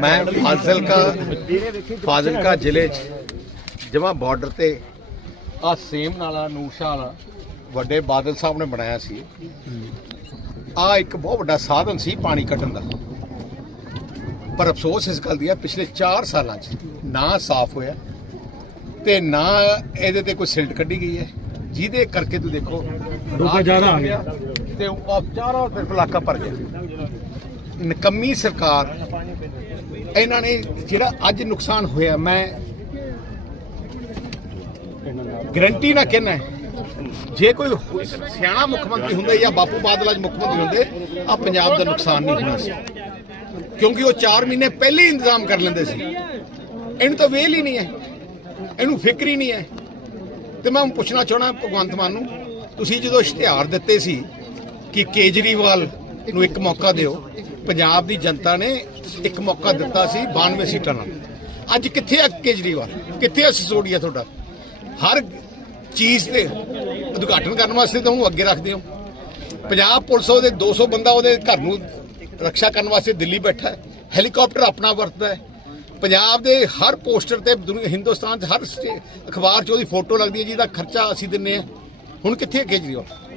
ਮੈਂ ਫਾਜ਼ਿਲਕਾ ਫਾਜ਼ਿਲਕਾ ਜ਼ਿਲ੍ਹੇ 'ਚ ਜਮਾ ਬਾਰਡਰ ਤੇ ਆ ਸੇਮ ਨਾਲਾ ਨੂਸ਼ਾ ਵਾਲਾ ਵੱਡੇ ਬਾਦਲ ਸਾਹਿਬ ਨੇ ਬਣਾਇਆ ਸੀ ਆ ਇੱਕ ਬਹੁਤ ਵੱਡਾ ਸਾਧਨ ਸੀ ਪਾਣੀ ਕੱਢਣ ਦਾ ਪਰ ਅਫਸੋਸ ਇਸ ਗੱਲ ਦੀ ਹੈ ਪਿਛਲੇ 4 ਸਾਲਾਂ 'ਚ ਨਾ ਸਾਫ਼ ਹੋਇਆ ਤੇ ਨਾ ਇਹਦੇ ਤੇ ਕੋਈ ਸਿਲਟ ਕੱਢੀ ਗਈ ਹੈ ਜਿਹਦੇ ਕਰਕੇ ਤੂੰ ਦੇਖੋ ਡੋਕਾ ਜ਼ਿਆਦਾ ਆ ਗਿਆ ਤੇ ਉਹ ਚਾਰੋਂ ਤਰਫ ਇਲਾਕਾ ਭਰ ਗਿਆ ਨਕੰਮੀ ਸਰਕਾਰ ਇਹਨਾਂ ਨੇ ਜਿਹੜਾ ਅੱਜ ਨੁਕਸਾਨ ਹੋਇਆ ਮੈਂ ਗਰੰਟੀ ਨਾ ਕਹਿਣਾ ਜੇ ਕੋਈ ਸਿਆਣਾ ਮੁੱਖ ਮੰਤਰੀ ਹੁੰਦਾ ਜਾਂ ਬਾਪੂ ਬਾਦਲ ਅੱਜ ਮੁੱਖ ਮੰਤਰੀ ਹੁੰਦੇ ਆ ਪੰਜਾਬ ਦਾ ਨੁਕਸਾਨ ਨਹੀਂ ਹੋਣਾ ਸੀ ਕਿਉਂਕਿ ਉਹ 4 ਮਹੀਨੇ ਪਹਿਲੇ ਹੀ ਇੰਤਜ਼ਾਮ ਕਰ ਲੈਂਦੇ ਸੀ ਇਹਨੂੰ ਤਾਂ ਵੇਲ ਹੀ ਨਹੀਂ ਹੈ ਇਹਨੂੰ ਫਿਕਰ ਹੀ ਨਹੀਂ ਹੈ ਤੇ ਮੈਂ ਪੁੱਛਣਾ ਚਾਹਣਾ ਭਗਵੰਤ ਮਾਨ ਨੂੰ ਤੁਸੀਂ ਜਦੋਂ ਇਸ਼ਤਿਹਾਰ ਦਿੱਤੇ ਸੀ ਕਿ ਕੇਜਰੀਵਾਲ ਨੂੰ ਇੱਕ ਮੌਕਾ ਦਿਓ ਪੰਜਾਬ ਦੀ ਜਨਤਾ ਨੇ ਇੱਕ ਮੌਕਾ ਦਿੱਤਾ ਸੀ 92 ਸੀਟਾਂ ਨਾਲ ਅੱਜ ਕਿੱਥੇ ਹੈ ਕੇਜਰੀਵਾਲ ਕਿੱਥੇ ਹੈ ਸਸੋੜੀਆ ਤੁਹਾਡਾ ਹਰ ਚੀਜ਼ ਤੇ ਉਦਘਾਟਨ ਕਰਨ ਵਾਸਤੇ ਤੁਹਾਨੂੰ ਅੱਗੇ ਰੱਖਦੇ ਹੋ ਪੰਜਾਬ ਪੁਲਿਸ ਉਹਦੇ 200 ਬੰਦਾ ਉਹਦੇ ਘਰ ਨੂੰ ਰੱਖਿਆ ਕਰਨ ਵਾਸਤੇ ਦਿੱਲੀ ਬੈਠਾ ਹੈ ਹੈਲੀਕਾਪਟਰ ਆਪਣਾ ਵਰਤਦਾ ਹੈ ਪੰਜਾਬ ਦੇ ਹਰ ਪੋਸਟਰ ਤੇ ਦੁਨੀਆ ਹਿੰਦੁਸਤਾਨ ਦੇ ਹਰ ਅਖਬਾਰ 'ਚ ਉਹਦੀ ਫੋਟੋ ਲੱਗਦੀ ਹੈ ਜਿਹਦਾ ਖਰਚਾ ਅਸੀਂ ਦਿੰਨੇ ਆ ਹੁਣ ਕਿੱਥੇ ਕੇਜਰੀਵਾਲ